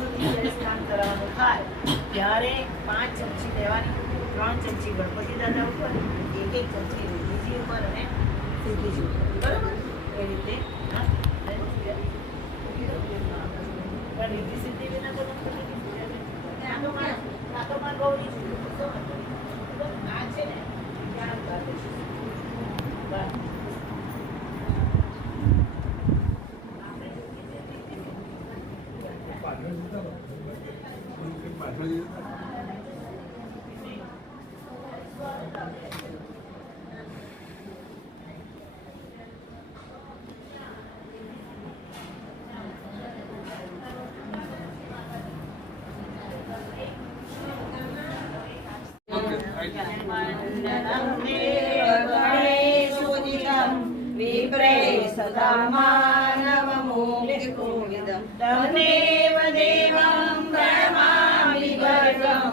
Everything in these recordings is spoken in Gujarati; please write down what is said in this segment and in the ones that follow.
ગણપતિ સ્નાન કરવાનું થાય ત્યારે 5 ચમચી લેવાની, 3 ચમચી ગણપતિ દાદા ઉપર, 1 ચમચી રીતિજી ઉપર અને સિદ્ધિજી ઉપર, બરોબર? એ રીતે પણ રીતિ સિદ્ધિ વિના તો ગૌરી આ છે ને જ્ઞાન કાર્ય છે. विप्रे सदा मानवमूलिकोविदं तमेव देवं प्रणमामि भर्गं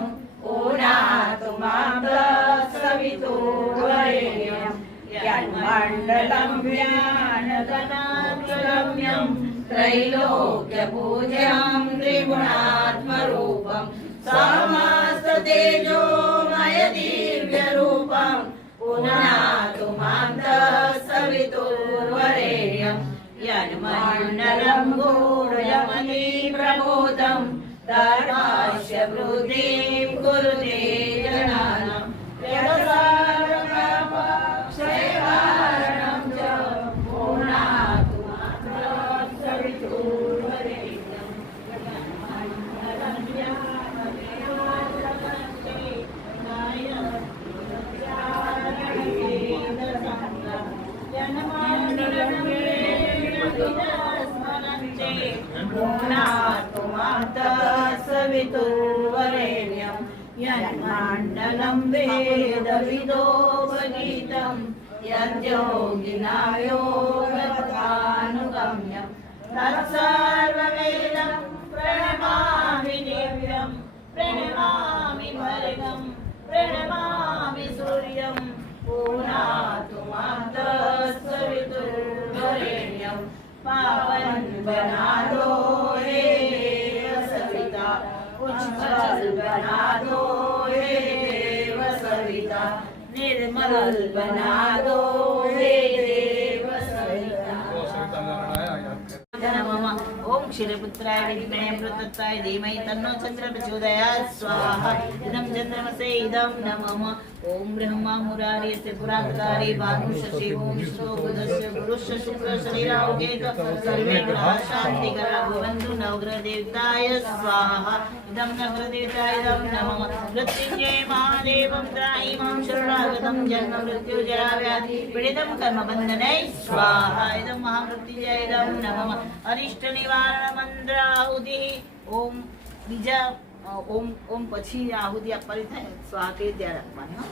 पुनातु मां तत्सवितुर्वरेण्यं यन्मण्डलं ज्ञानगणान्तरम्यं त्रैलोक्यपूज्यं त्रिगुणात्मरूपं समस्ततेजोमय दिव्यरूपं पुनातु मां तत्सवितुर्वरेण्यं यन्मण्डलं गूढयमति प्रबोधं धर्मस्य वृद्धिं कुरुते जनानां यत्सर्वपापक्षयवारणं च पुनातु मां तत्सवितुर्वरेण्यं यन्मण्डलं पुनातु मां तत्सवितुर्वरेण्यं यन्मण्डलं वेदविदोपगीतं यद्योगिना योगपथानुगम्यं तत्सर्ववेदं प्रणमामि दिव्यं प्रणमामि भर्गं प्रणमामि सूर्यं पुनातु मां तत्सवितुर्वरेण्यं पावन बना दो हे देव सविता उज्ज्वल बना दो हे देव सविता निर्मल बना दो हे देव सविता। ओम क्षीरपुत्राय विद्महे प्रतत्ताय धीमहि तन्नो चन्द्रः प्रचोदयात् स्वाहा। इदं चन्द्रमसे इदं नमः। ओम ब्रह्मा मुरारी पुराकारी भानु शशि ओम विष्णु बुधस्य गुरुस्य शुक्र शरीराव केत सर्वे ग्रहा शांति करा भवन्तु नवग्रह देवताय स्वाहा। इदं नवग्रह देवताय इदं नमः। मृत्युंजय महादेवं त्राहि मां शरणागतं जन्म मृत्यु जरा व्याधि पीडितं कर्म बन्धनै स्वाहा। इदं महामृत्युंजय इदं नमः। अरिष्ट निवारण मंत्र आहुति ओम बीजा ओम ओम પછી આહુતિ આપવાની થાય સ્વાહા કે ત્યાં રાખવાની હા।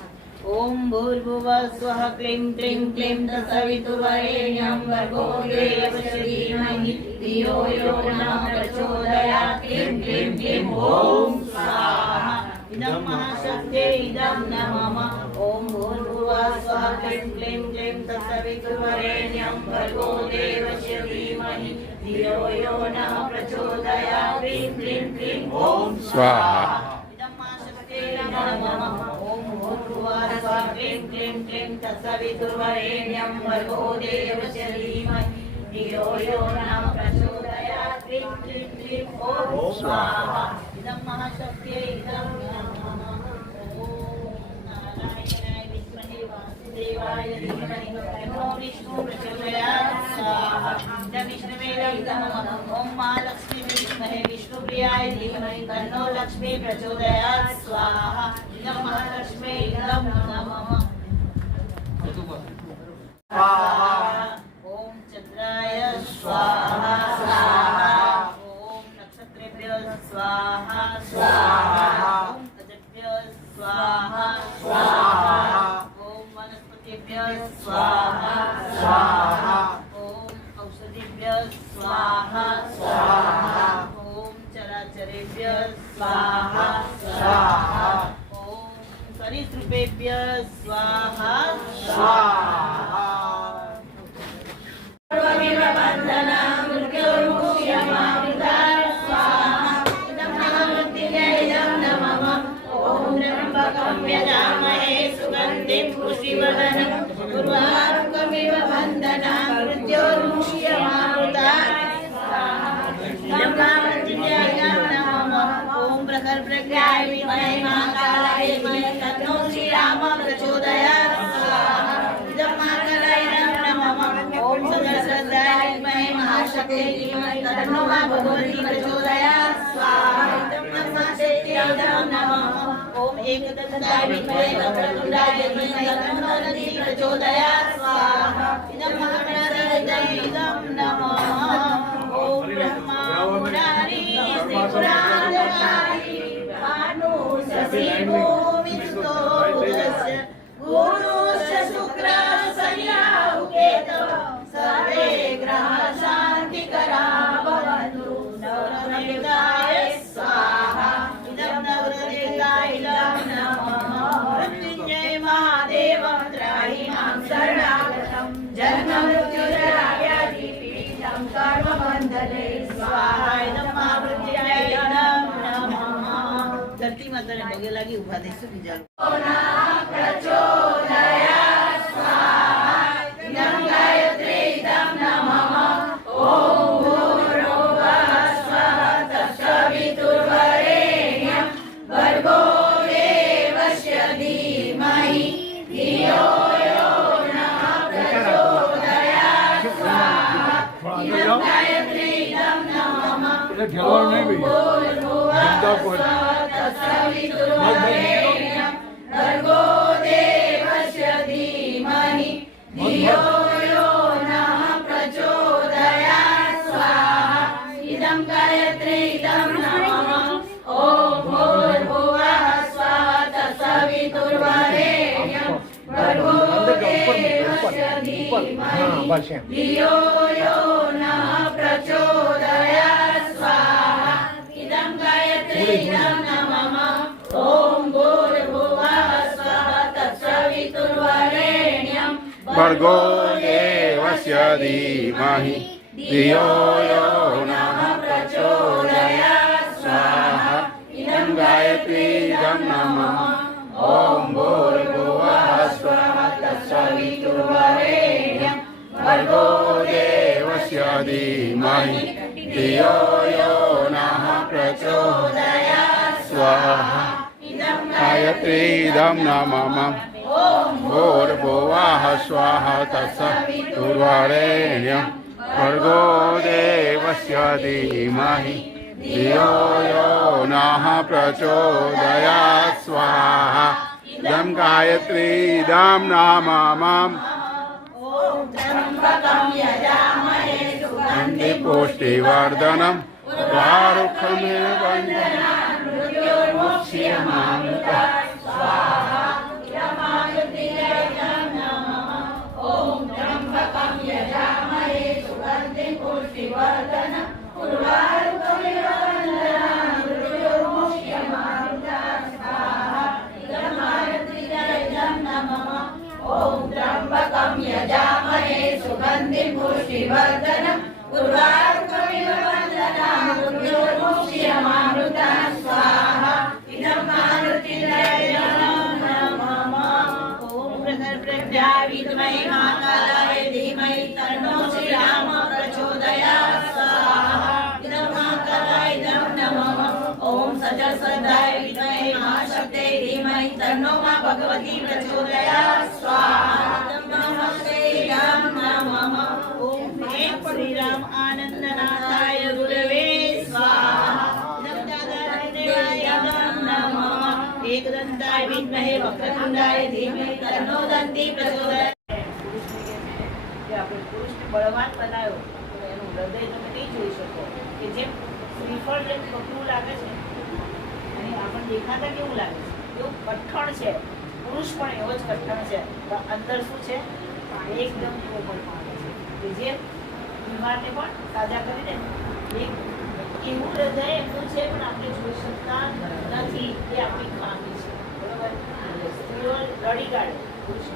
ओम भूर्भुवः स्वः क्लीं क्लीं क्लीं तत्सवितुर्वरेण्यं भर्गो देवस्य धीमहि धियो यो नः प्रचोदयात् क्लीं क्लीं क्लीं ओम स्वाहा। इदं महाशक्त्यै इदं नमः। ओम भूर्भुवः स्वः क्लीं क्लीं क्लीं तत्सवितुर्वरेण्यं भर्गो देवस्य धीमहि धियो यो नः प्रचोदयात् क्लीं क्लीं क्लीं ओम स्वाहा। इदं महाशक्त्यै नमः। ओम भूर्भुवः स्वः क्लीं क्लीं क्लीं तत्सवितुर्वरेण्यं भर्गो देवस्य धीमहि धियो यो नः प्रचोदयात् क्लीं क्लीं क्लीं ओम स्वाहा। इदं महाशक्त्यै इदं नमः। ओम नारायणाय विद्महे वासुदेवाय धीमहि तन्नो विष्णुः प्रचोदयात् स्वाहा। इदं विष्णवे नमः। ओम महालक्ष्मी विद्महे विष्णुप्रियाय धीमहि तन्नो लक्ष्मी प्रचोदयात् स्वाहा। इदं महालक्ष्मी इदं नमः। ओम चंद्राय स्वाहा स्वाहा। ओम नक्षत्रेभ्यः स्वाहा स्वाहा। ओम अजभ्यः स्वाहा स्वाहा। ओम वनस्पतिभ्यः स्वाहा स्वाहा। ओम औषधिभ्यः स्वाहा स्वाहा। ओम चराचरेभ्यः स्वाहा स्वाहा। ओम सरीसृपेभ्यः स्वाहा स्वाहा। सर्वमिव बन्धनं मृत्युर्मुक्ष्यमामृतात् स्वाहा। पूर्वारुकमिव वन्दना मृत्योर्मुक्ष्यमामृता ओम प्रखर प्रज्ञाय विद्महे महाकालाय धीमहि तन्नो श्रीराम प्रचोदयात् इदं महाकालाय नमः ओम सदाशिवाय विद्महे महाशक्ते धीमहि तन्नो भगवती प्रचोदयात् इदं महाशक्त्यै नमः ओम एकदन्ताय विद्महे वक्रतुण्डाय धीमहि तन्नो दन्ती प्रचोदयात् इदं महागणाधिपतये नमः ओम ब्रह्मा मुरारी त्रिपुरारी भानु शशि भूमिसुतो बुधस्य गुरुश्च शुक्रः शनिराहु केतवः सर्वे ग्रहाः शान्तिकरा भवन्तु नवग्रहदेवताय स्वाहा इदं नवग्रहदेवताय नमः मृत्युञ्जय महादेव त्राहि मां शरणागतं जन्ममृत्युजराव्याधिपीडितं कर्मबन्धने स्वाहा इदं महामृत्युञ्जय नमः धरती माताने पगे लागी उभा थईશું બીજા प्रचोदयात् स्वाहा इदं गायत्री इदं नमः ओम भूर्भुवः स्वः तत्सवितुर्वरेण्यं भर्गो देवस्य धीमहि धियो यो नः प्रचोदयात् स्वाहा इदं गायत्री इदं नमः ओम भूर्भुवः स्वः तत्सवितुर्वरेण्यं भर्गो देवस्य धीमहि धियो यो नः प्रचोदयात् स्वाहा इदं गायत्री इदं नमः ओम भूर्भुवः स्वः तत्सवितुर्वरेण्यं भर्गो देवस्य धीमहि धियो यो नः प्रचोदयात् स्वाहा इदं गायत्री इदं नमः ओम भूर्भुवः स्वः तत्सवितुर्वरेण्यं भर्गो देवस्य धीमहि धियो यो नः प्रचोदयात् स्वाहा इदं गायत्री इदं नमः ओम भूर्भुवः स्वः तत्सवितुर्वरेण्यं भर्गो देवस्य धीमहि धियो यो नः प्रचोदयात् स्वाहा इदं गायत्री इदं नमः भूर्भुवः स्वः तत्सवितुर्वरेण्यं भर्गो देवस्य धीमहि धियो यो नः प्रचोदयात् स्वाहा इदं गायत्री इदं नमः ओम त्र्यंबकं यजामहे सुगन्धिं पुष्टिवर्धनम् उर्वारुकमिव वन्दना मृत्योर्मुक्ष्यमामृतात् स्वाहा इदं महामृत्युञ्जय नमः ओम त्र्यंबकं यजामहे सुगन्धिं पुष्टिवर्धनम् उर्वारुकमिव वन्दना मृत्योर्मुक्ष्यमामृतात् स्वाहा इदं महामृत्युञ्जय नमः ओम त्र्यंबकं यजामहे सुगन्धिं पुष्टिवर्धनम् उर्वारुकमिव वन्दना मृत्योर्मुक्ष्यमामृतात् स्वाहा इदं महामृत्युञ्जय नमः ओम प्रखर प्रज्ञाय विद्महे महाकालाय धीमहि तन्नो श्रीराम प्रचोदयात् स्वाहा इदं महाकालाय नमः ओम सजस्वधाय विद्महे महाशक्ते धीमहि तन्नो मां भगवती प्रचोदयात् स्वाहा इदं महाशक्त्यै नमः ओम श्री राम आनंदनाथाय गुरवे स्वाहा इदं दादादेवाय नमः एकदन्ताय विद्महे वक्रतुण्डाय धीमहि तन्नो दन्ती प्रचोदयात् કે આપણે પુરુષને બળવાન બનાવ્યો તો એનું હૃદય તમે નહીં જોઈ શકો કે જેમ શ્રીફળ જેમ પતલું લાગે છે અને આપણને દેખાતા કેવું લાગે છે એવું કઠણ છે પુરુષ પણ એવો જ કઠણ છે પણ અંદર શું છે એકદમ કોમળ પાણી છે કે જે બીમારને પણ તાજા કરી દે એક એવું હૃદય એમનું છે પણ આપણે જોઈ શકતા નથી એ આપણી ખામી છે બરોબર સ્ત્રીઓ રડી કાઢે પુરુષ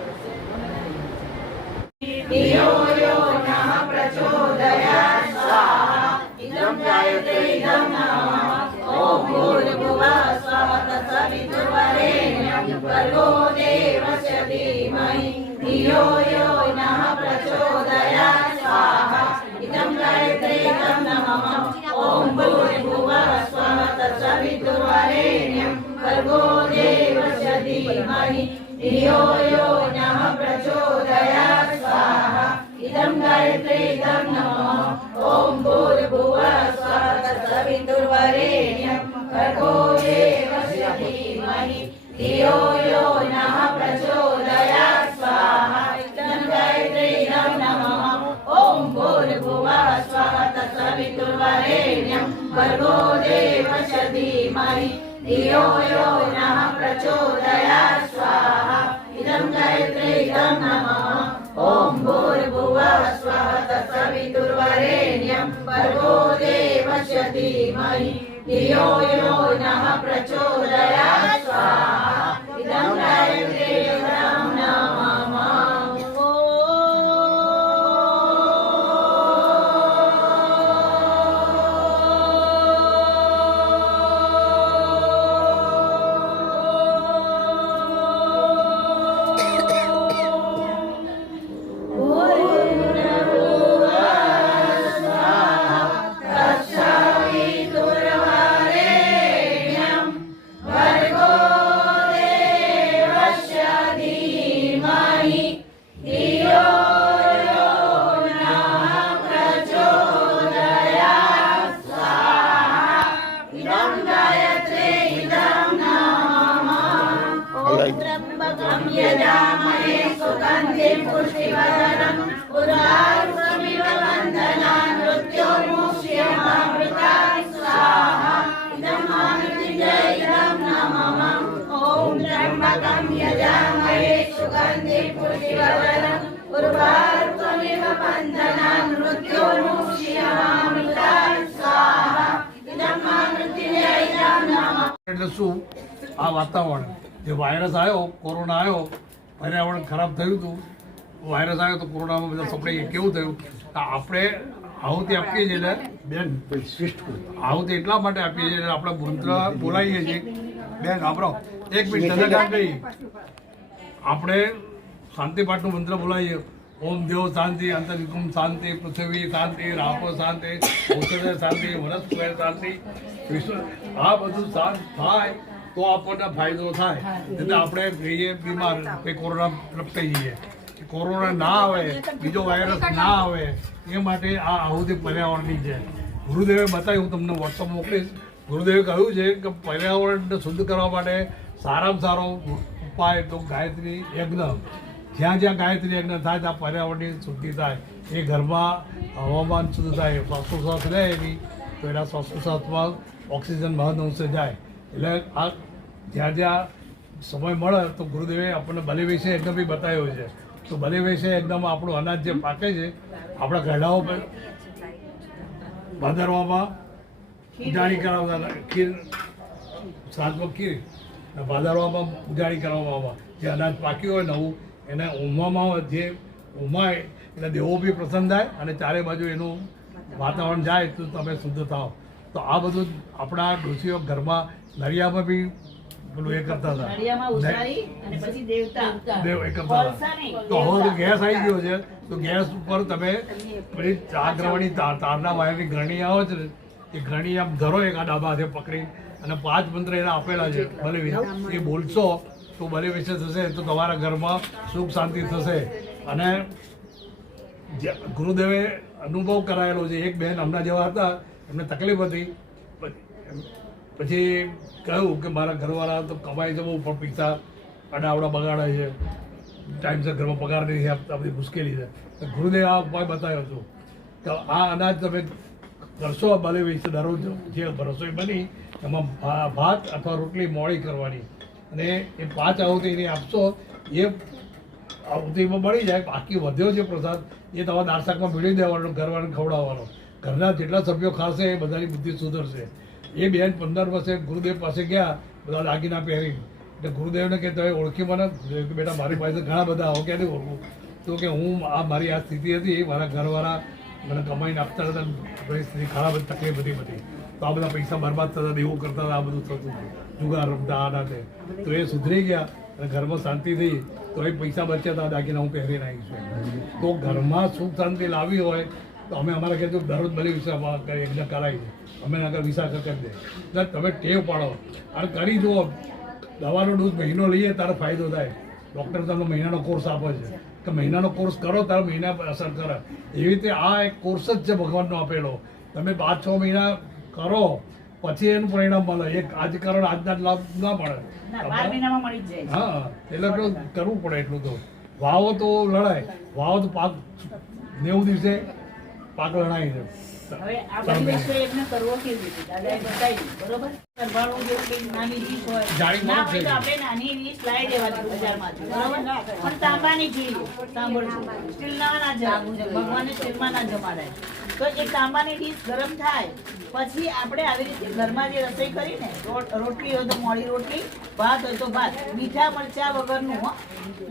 धियो यो नः प्रचोदयात् स्वाहा इदं गायत्री इदं नमः ओम भूर्भुवः स्वः तत्सवितुर्वरेण्यं भर्गो देवस्य धीमहि धियो यो नः प्रचोदयात् स्वाहा इदं गायत्री इदं नमः ॐ भूर्भुवः स्वः तत्सवितुर्वरेण्यं भर्गो देवस्य धीमहि धियो यो नः प्रचोदयात् स्वाहा इदं गायत्री इदं नमः ॐ भूर्भुवः स्वः तत्सवितुर्वरेण्यं भर्गो देवस्य धीमहि धियो यो नः प्रचोदयात् स्वाहा इदं गायत्री इदं नमः ॐ भूर्भुवः स्वः तत्सवितुर्वरेण्यं भर्गो देवस्य धीमहि धियो यो नः प्रचोदयात् स्वाहा इदं गायत्री इदं नमः ॐ भूर्भुवः स्वः तत्सवितुर्वरेण्यं भर्गो देवस्य धीमहि धियो यो नः प्रचोदयात् स्वाहा इदं गायत्री इदं नमः त्र्यम्बकं यजामहे सुगन्धिं पुष्टिवर्धनं उर्वारुकमिव बन्धनान् मृत्योर्मुक्ष्यमामृतात् स्वाहा इदं मृत्युञ्जय इदं नमः ॐ त्र्यम्बकं यजामहे सुगन्धिं पुष्टिवर्धनं उर्वारुकमिव बन्धनान् मृत्योर्मुक्ष्यमामृतात् स्वाहा इदं मृत्युञ्जय इदं नमः। એટલે શું આ વાતાવરણ જે વાયરસ આવ્યો, કોરોના આવ્યો, પર્યાવરણ ખરાબ થયું હતું, વાયરસ આવ્યો તો કોરોનામાં બધા સપડાઈ કેવું થયું તો આપણે આહુતિ આપીએ છીએ ને બેન, આહુતિ એટલા માટે આપીએ છીએ આપણે મંત્ર બોલાવીએ છીએ બેન સાંભળો એક મિનિટ નહીં આપણે શાંતિપાઠનું મંત્ર બોલાવીએ ઓમ દેવ શાંતિ અંતરિક્ષમ શાંતિ પૃથ્વી શાંતિ રાપો શાંતિ ઔષધ શાંતિ વનસ્પતિ શાંતિ વિશ્વ આ બધું શાંત થાય તો આપણને ફાયદો થાય એટલે આપણે રહીએ બીમાર કે કોરોના પ્રગટાઈ જઈએ કોરોના ના આવે બીજો વાયરસ ના આવે એ માટે આ આહુતિ પર્યાવરણની છે ગુરુદેવે બતાવ્યું હું તમને વોટ્સઅપ મોકલીશ ગુરુદેવે કહ્યું છે કે પર્યાવરણને શુદ્ધ કરવા માટે સારામાં સારો ઉપાય તો ગાયત્રી યજ્ઞ જ્યાં જ્યાં ગાયત્રી યજ્ઞ થાય ત્યાં પર્યાવરણની શુદ્ધિ થાય એ ઘરમાં હવામાન શુદ્ધ થાય શ્વાસોશ્વાસ લે એની તો એના શ્વાસોશ્વાસમાં ઓક્સિજન મહદઅંશે જાય એટલે આ જ્યાં જ્યાં સમય મળે તો ગુરુદેવે આપણને બલિવેશ યજ્ઞ બી બતાવ્યો છે તો બલિવેશ યજ્ઞમાં આપણું અનાજ જે પાકે છે આપણા ઘરડાઓ ભાદરવામાં ઉજાણી કરાવતા ખીર શ્રાદ્ધમાં ખીર ભાદરવામાં ઉજાણી કરવામાં જે અનાજ પાક્યું હોય નવું એને ઉમવામાં જે ઉમાય એટલે દેવો બી પ્રસન્ન થાય અને ચારે બાજુ એનું વાતાવરણ જાય તો તમે શુદ્ધ થાઓ તો આ બધું આપણા ડોશીઓ ઘરમાં નળિયામાં બી પેલું એ કરતા હતા નળિયામાં ઉતારી અને પછી દેવતા દેવ એ કરતા હતા તો હવે તો ગેસ આવી ગયો છે તો ગેસ ઉપર તમે પેલી ચાર ગ્રહણી તારના વાયરની ઘરણી આવે છે ને એ ઘરણી આમ ધરો એક આ ડાબા હાથે પકડી અને 5 મંત્ર એના આપેલા છે બલિવેશ એ બોલશો તો બલિવેશ થશે તો તમારા ઘરમાં સુખ શાંતિ થશે અને ગુરુદેવે અનુભવ કરાયેલો છે એક બહેન હમણાં જેવા હતા એમને તકલીફ હતી પછી કહ્યું કે મારા ઘરવાળા તો કમાઈ જવું પણ પૈસા આડાવડા બગાડે છે ટાઈમસર ઘરમાં પગાર નથી આપતા બધી મુશ્કેલી છે તો ગુરુદેવ આ ઉપાય બતાવ્યો હતો તો આ અનાજ તમે કરશો બલિવેશ દરરોજ જે રસોઈ બની એમાં ભાત અથવા રોટલી મોડી કરવાની અને એ 5 આહુતિ આપશો એ આહુતિમાં બળી જાય બાકી વધ્યો છે પ્રસાદ એ તમારા દાળ શાકમાં ભીડી દેવાનો ઘરવાળાને ખવડાવવાનો ઘરના જેટલા સભ્યો ખાશે એ બધાની બુદ્ધિ સુધરશે એ બેન 15 વર્ષે ગુરુદેવ પાસે ગયા બધા દાગીના પહેરી એટલે ગુરુદેવને કે તમે ઓળખી મને બેટા મારી પાસે ઘણા બધા આવો ક્યાંથી ઓળખું તો કે હું આ મારી આ સ્થિતિ હતી મારા ઘરવાળા મને કમાઈને આપતા હતા પરિસ્થિતિ ખરાબ તકલીફ હતી બધી તો આ બધા પૈસા બરબાદ થતા દેવું કરતા હતા આ બધું થતું જુગાર રમતા આના તે તો એ સુધરી ગયા અને ઘરમાં શાંતિ થઈ તો એ પૈસા બચ્યા હતા દાગીના હું પહેરીને આવીશું. તો ઘરમાં સુખ શાંતિ લાવી હોય તો અમે અમારા ઘેર તો દરરોજ બધી યજ્ઞ કરાવી અમે આગળ વિશાખ કરી દે. એટલે તમે ટેવ પાડો અને કરી જુઓ. દવાનો ડોઝ મહિનો લઈએ તારો ફાયદો થાય. ડૉક્ટર તમને મહિનાનો કોર્સ આપે છે કે મહિનાનો કોર્સ કરો તારો મહિના અસર કરે. એવી રીતે આ એક કોર્સ જ છે ભગવાનનો આપેલો. તમે 5-6 મહિના કરો પછી એનું પરિણામ મળે. એક આજ કારણ આજના લાભ ના મળે. ના 12 મહિનામાં મળી જ જાય છે. હા એટલે એટલું કરવું પડે. એટલું તો વાવો તો લડાય, વાવો તો પાક 90 દિવસે પાક લણાય છે. હવે આ બધી વસ્તુ એમને કરવો કેવી રીતે દાદાએ બતાવ્યું બરોબર. કરવાનું જેવું કંઈક નાની ડીશ હોય જાણી ના મળે હોય તો છે. આપણે નાની ડીશ લાવી દેવાની બજારમાંથી બરોબર. પણ તાંબાની જોઈએ. સાંભળજો, સ્ટીલના ના જમાડે, ભગવાનને સ્ટીલમાં ના જમાડાય. તો એ તાંબાની ડીશ ગરમ થાય પછી આપણે આવી રીતે ઘરમાં જે રસોઈ કરીને રોટલી હોય તો મોડી રોટલી, ભાત હોય તો ભાત, મીઠા મરચા વગરનું હો.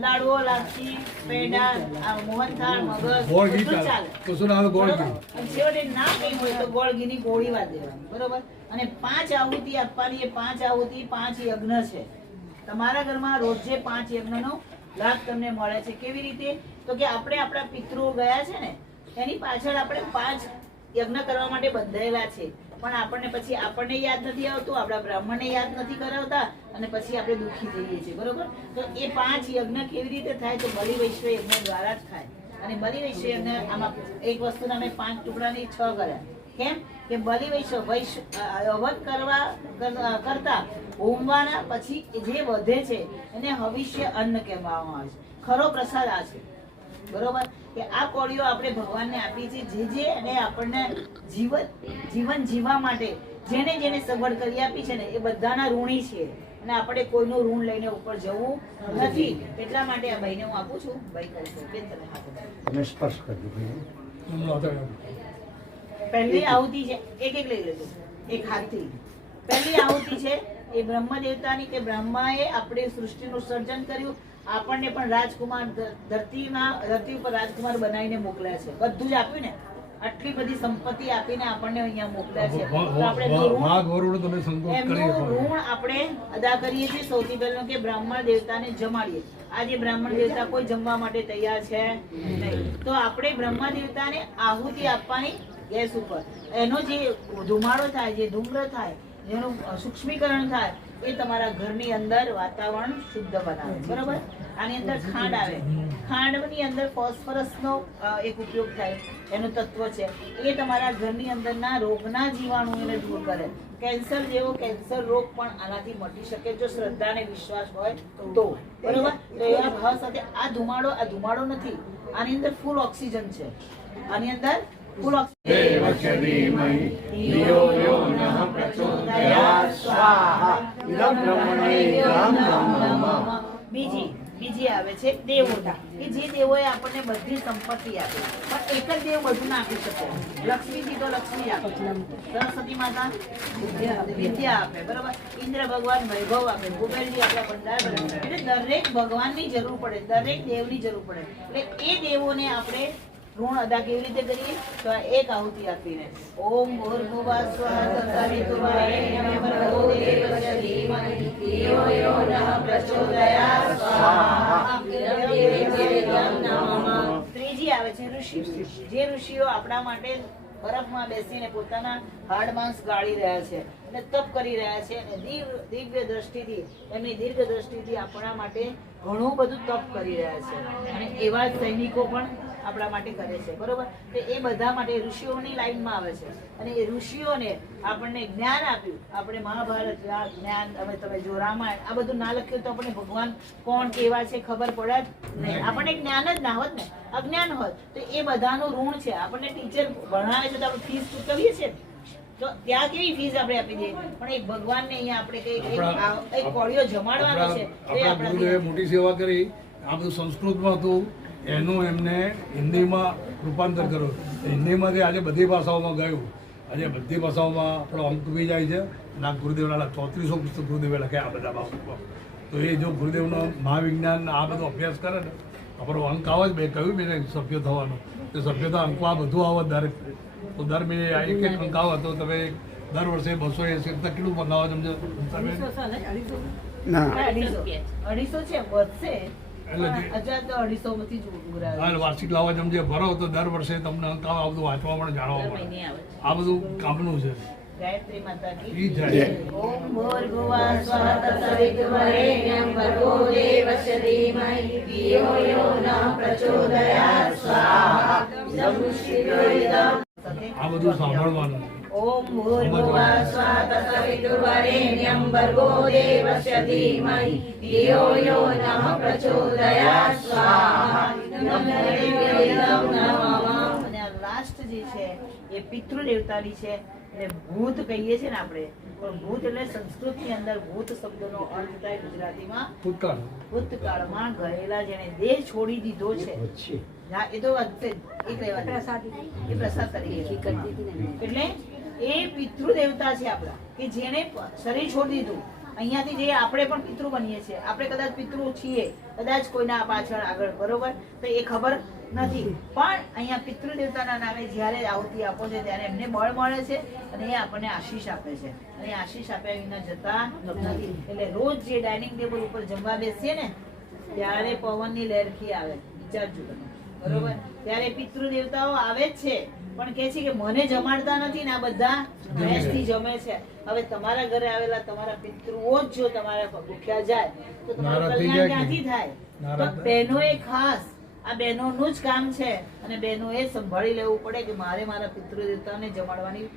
લાડવો, લાપસી, પેંડા, આ મોહનથાળ, મગજ ગોળ ઘી બધું ચાલે. તો શું ના ગોળ ઘી. અને છેવટે ના કઈ હોય તો ગોળ ઘીની ગોળી વાર દેવાની બરોબર. અને 5 આહુતિ આપવાની. એ 5 આહુતિ 5 યજ્ઞ છે. તમારા ઘરમાં રોજે 5 યજ્ઞનો લાભ તમને મળે છે. કેવી રીતે? તો કે આપણે આપણા પિતૃઓ ગયા છે ને એની પાછળ આપણે 5 યજ્ઞ કરવા માટે બંધાયેલા છે. પણ આપણને પછી આપણને યાદ નથી આવતું, આપણા બ્રાહ્મણને યાદ નથી કરાવતા અને પછી આપણે દુઃખી જઈએ છીએ બરોબર. તો એ 5 યજ્ઞ કેવી રીતે થાય? તો બલિ વૈશ્વ યજ્ઞ દ્વારા જ થાય. અને બલિ વૈશ્વ યજ્ઞ આમાં એક વસ્તુના મેં 5 ટુકડાની 6 કર્યા. કેમ કે બલિ વૈશ્વ હવન કરતા હોમવાના પછી જે વધે છે એને હવિષ્ય અન્ન કહેવામાં આવે છે. ખરો પ્રસાદ આ છે બરોબર. કે આ કોળીઓ આપણે ભગવાનને આપી છે. જે અને આપણને જીવન જીવવા માટે જેને જેને સગવડ કરી આપી છે ને એ બધાના ઋણી છે. અને આપણે કોઈનું ઋણ લઈને ઉપર જવું નથી. એટલા માટે આ ભાઈને હું આપું છું. ભાઈ કરશે બેન તમે હાથ અડાડો. તમે સ્પર્શ કરજો ભાઈ. પહેલી આહુતિ છે એક લઈ લેજો એક હાથથી. પહેલી આહુતિ છે એ બ્રહ્મ દેવતાની કે બ્રહ્માએ આપણે સૃષ્ટિનું સર્જન કર્યું. આપણને પણ રાજકુમાર ધરતી ઉપર રાજકુમાર બનાવીને મોકલ્યા છે. બધું જ આપ્યું ને. આટલી બધી સંપત્તિ આપીને આપણને અહીંયા મોકલ્યા છે. તો આપણે એમનું ઋણ આપણે અદા કરીએ છીએ. સૌથી પહેલું કે બ્રાહ્મણ દેવતાને જમાડીએ. આજે બ્રાહ્મણ દેવતા કોઈ જમવા માટે તૈયાર છે નહીં. તો આપણે બ્રહ્મા દેવતાને આહુતિ આપવાની ગેસ ઉપર. એનો જે ધુમાડો થાય, જે ધૂમ્ર થાય, જેનું સૂક્ષ્મીકરણ થાય એ તમારા ઘરની અંદર વાતાવરણ શુદ્ધ બનાવે બરોબર. આની અંદર ખાંડ આવે. ખાંડની અંદર ફોસ્ફરસનો એક ઉપયોગ થાય. એનું તત્વ છે એ તમારા ઘરની અંદરના રોગના જીવાણુઓને દૂર કરે. કેન્સર જેવો કેન્સર રોગ પણ આનાથી મટી શકે જો શ્રદ્ધા અને વિશ્વાસ હોય તો બરોબર. તો એવા ભાવ સાથે આ ધુમાડો નથી. આની અંદર ફૂલ ઓક્સિજન છે. આની અંદર ફૂલ બીજી આવે છે દેવોના. કે જે દેવોએ આપણને બધી સંપત્તિ આપી. પણ એક જ દેવ બધું ના આપી શકે. લક્ષ્મીજી તો લક્ષ્મી આપે, સરસ્વતી માતા વિદ્યા આપે બરોબર. ઇન્દ્ર ભગવાન વૈભવ આપે, કુબેરજી આપણા ભંડાર બનાવે. એટલે દરેક ભગવાનની જરૂર પડે, દરેક દેવની જરૂર પડે. એટલે એ દેવોને આપણે ઋણ અદા કેવી રીતે કરીએ? તો એક આહુતિ આપીને ઓમ ભૂર્ભુવઃ સ્વઃ તત્સવિતુર્વરેણ્યં ભર્ગો દેવસ્ય ધીમહિ ધિયો યો નઃ પ્રચોદયાત્ સ્વાહા. ત્રીજી આવે છે ઋષિ. જે ઋષિઓ આપણા માટે બરફમાં બેસીને પોતાના હાડ માંસ ગાળી રહ્યા છે અને તપ કરી રહ્યા છે અને દિવ્ય દ્રષ્ટિથી, એમની દીર્ઘ દ્રષ્ટિથી આપણા માટે ઘણું બધું તપ કરી રહ્યા છે. અને એવા જ સૈનિકો પણ આપણા માટે કરે છે બરોબર. તો એ બધા માટે ઋષિઓની લાઈનમાં આવે છે. અને એ ઋષિઓને આપણને જ્ઞાન આપ્યું. આપણે મહાભારત જ્ઞાન, હવે તમે જો રામાયણ આ બધું ના લખ્યું તો આપણને ભગવાન કોણ કેવા છે ખબર પડે જ નહીં. આપણને જ્ઞાન જ ના હોત ને, અજ્ઞાન હોત તો એ બધાનું ઋણ છે. આપણને ટીચર ભણાવે છે તો આપણે ફીસ ચૂકવીએ છીએ તો ત્યાં કેવી ફીસ આપણે આપી દઈએ. પણ એક ભગવાનને અહીંયા આપણે એક કોળીઓ જમાડવાનો છે તો એ આપણા મોટી સેવા કરી. આ બધું સંસ્કૃતમાં હતું એનું એમને હિન્દીમાં રૂપાંતર કર્યું. હિન્દીમાંથી આજે બધી ભાષાઓમાં ગયું. આજે બધી ભાષાઓમાં આપણો અંક બી જાય છે. અને આ ગુરુદેવના 3400 પુસ્તક ગુરુદેવે લખ્યા આ બધા બાબતમાં. તો એ જો ગુરુદેવનો મહાવિજ્ઞાન આ બધો અભ્યાસ કરે ને આપણો અંક આવે જ. મેં કહ્યું મેં સભ્ય થવાનું તો સભ્યતા અંકો આ બધું આવે દરેક. તો દર મહિને એક અંક આવે તો તમે દર વર્ષે 280 કેટલું મંગાવો સમજો? ના 250 છે વધશે એટલે જે- હજાર તો 250 માંથી જ ઉઘરાવે. હા, એટલે વાર્ષિક લાવા તમે જે ભરો તો દર વર્ષે તમને અંકાવ આ બધું વાંચવા મળે, જાણવા દર મળે. મહિને આવે છે. આ બધું કામનું છે. ગાયત્રી માતા કી ઈ જાય. ઓમ ભૂર્ભુવઃ સ્વઃ તત્સવિતુર્વરેણ્યં ભર્ગો દેવસ્ય ધીમહિ ધિયો યો ન પ્રચોદયાत् સ્વાહા ઇદં શિવોઇદં. આ બધું સાંભળવાનું. ઓમ ભૂર્ભુવઃ સ્વઃ તત્સવિતુર્વરેણ્યં ભર્ગો દેવસ્ય ધીમહિ ધિયો યો ન પ્રચોદયાत् સ્વાહા ઇદં શિવોઇદં નમઃ. અને આ લાસ્ટ જે છે એ પિતૃ દેવતાની છે એટલે ભૂત કહીએ છીએ ને આપણે, પણ ભૂત એટલે સંસ્કૃતની અંદર ભૂત શબ્દનો અર્થ થાય ગુજરાતીમાં ભૂતકાળ. ભૂતકાળમાં ગયેલા જેને દેહ છોડી દીધો છે. હા, એ તો વાત છે. એ કહેવાય એ પ્રસાદ તરીકે એટલે એ પિતૃ દેવતા છે આપણા, કે જેને શરીર છોડી દીધું. અહીંયાથી જે આપણે પણ પિતૃ બનીએ છીએ, આપણે કદાચ પિતૃ છીએ, કદાચ કોઈના પાછળ આગળ, બરોબર, તો એ ખબર નથી, પણ અહીંયા પિતૃ દેવતાના નામે જ્યારે આહુતિ આપો છે ત્યારે એમને બળ મળે છે અને એ આપણને આશીષ આપે છે, અને એ આશીષ આપ્યા વિના જતા નથી. એટલે રોજ જે ડાઇનિંગ ટેબલ ઉપર જમવા બેસીએ ને ત્યારે પવનની લહેરખી આવે, વિચારજો તમે, બરોબર, ત્યારે પિતૃ દેવતાઓ આવે જ છે, પણ કે છે કે મને જમાડતા નથી ને આ બધા ભેંસથી જમે છે. હવે તમારા ઘરે આવેલા તમારા પિતૃઓ જ જો તમારા ભૂખ્યા જાય તો તમારું નારાજ થઈ કલ્યાણ જાય કે? ક્યાંથી થાય? નારાજ તો બહેનોએ ખાસ આ બહેનોનું જ કામ છે, અને બહેનોએ સંભાળી લેવું પડે કે મારે મારા પિતૃ દેવતાને જમાડવાની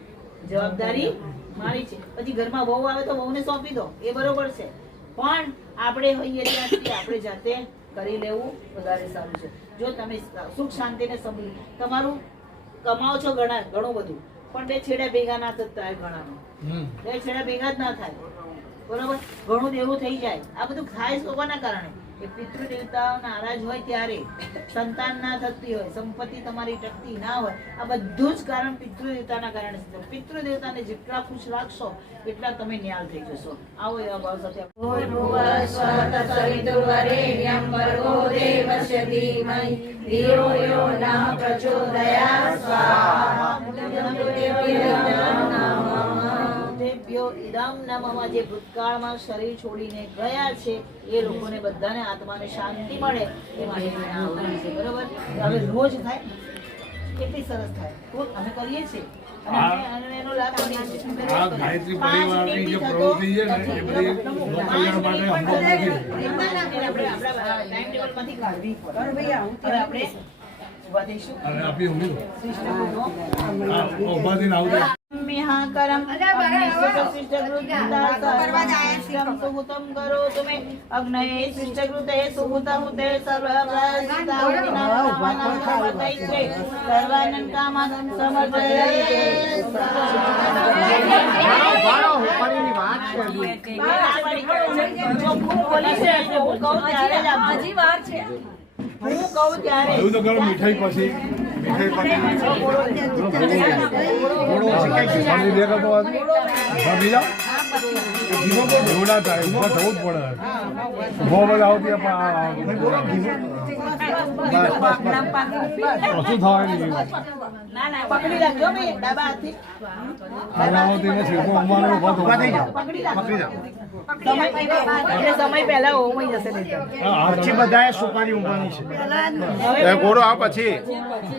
જવાબદારી મારી છે. પછી ઘરમાં વહુ આવે તો વહુને સોંપી દો, એ બરોબર છે, પણ આપણે હોઈએ ત્યાં સુધી આપણે જાતે કરી લેવું વધારે સારું છે. જો તમે સુખ શાંતિને સંભળી તમારું કમાઓ છો ઘણું બધું, પણ બે છેડા ભેગા ના થતા હોય ઘણામાં, હમ. બે છેડા ભેગા જ ના થાય, બરોબર, ઘણું દેવું થઈ જાય. આ બધું ખાય છે કોના કારણે? કે પિતૃ દેવતાઓ નારાજ હોય ત્યારે, સંતાન ના થતી હોય, સંપત્તિ તમારી ટકતી ના હોય, આ બધું જ કારણ પિતૃ દેવતાના કારણે છે. પિતૃ દેવતાને જેટલા ખુશ રાખશો એટલા તમે ન્યાલ થઈ જશો. આવો એવા ભાવ સાથે ભૂર્ભુવઃ સ્વઃ તત્સવિતુર્વરેણ્યં ભર્ગો દેવસ્ય ધીમહિ ધિયો યો નઃ પ્રચોદયાत् સ્વાહા ભૂતેભ્યો ઇદં નમઃ. જે ભૂતકાળમાં શરીર છોડીને ગયા છે એ લોકોને બધાને આત્માને શાંતિ મળે એ માટે આ આવવાનું છે, બરોબર. હવે રોજ થાય, કેટલી સરસ થાય, રોજ અમે કરીએ છીએ અને અમે એનો લાભ લઈએ છીએ. અમે રોજ આ કરીએ. ગાયત્રી પાંચ પરિવારની મિનિટ જે થતો પ્રવૃત્તિ છે ને, એ બધી પાંચ લોકકલ્યાણ માટે મિનિટ હમણાં પણ નથી. આપણે આપણા ટાઈમ ટેબલમાંથી કાઢવી પડે. હવે આપણે ઉભા થઈશું. અને આપી ઊંઘી. કૃષ્ણનો હા, ઊભા થઈને આવજો. મિહાકરમ સુહૃતમ કરોતુ મે અગ્નયે શિષ્ટકૃતે સુહૃતહુતે સર્વપ્રસિદ્ધાવતિનામૈત્રે સર્વાનંદ કામાન હજી વાર છે. હું કહું ત્યારે એવું તો કરો મીઠાઈ પછી મીઠાઈ એવું ના થાય ઉભા થવું જ પડે ઉભો બધા આવતી કશું થવાય નહીં ના ના પકડી રાખજો ભાઈ ડાબા હાથથી પકડી રાખજો. સમય પહેલા હોઈ જશે નહીં. પછી બધાએ સુપારી ઊંઘવાની છે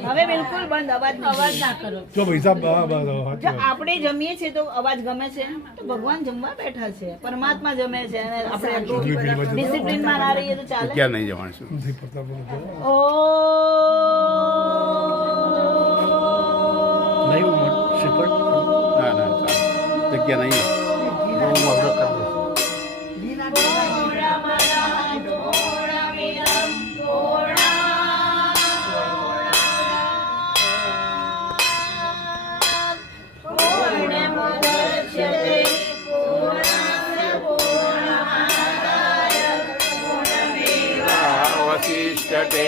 હવે બિલકુલ બંધ, અવાજ ના કરો. જો પૈસા જો આપણે જમીએ છીએ તો અવાજ ગમે છે, તો ભગવાન જમવા બેઠા છે, પરમાત્મા જમે છે, અને આપણે ડિસિપ્લિનમાં ના રહીએ તો ચાલે. ક્યાં નહીં જવાનું છું ઓ ના ના જગ્યા નહીં વશિષ્ઠતે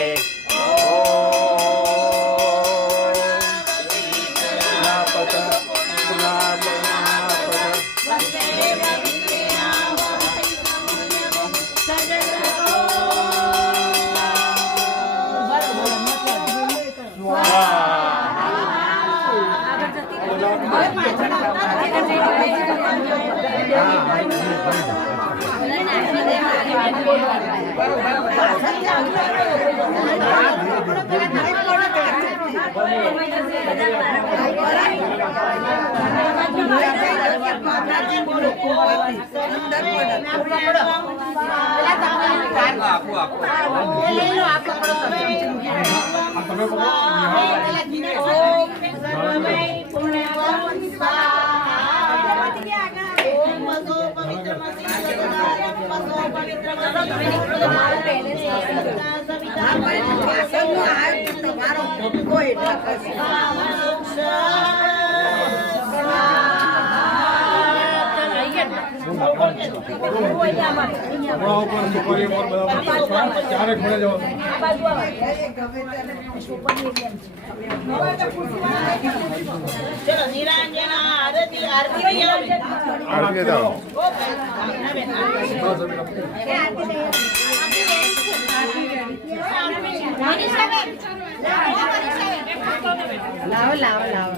આ તમે પકડો. હમણાં ઉપર સુપારી ઉપર બધા ક્યારે ખોલે જવાનું? ચલો નિરાંજન આરતી આરતી કરી આવી. આરતી દાઓ. લાવો લાવો લાવો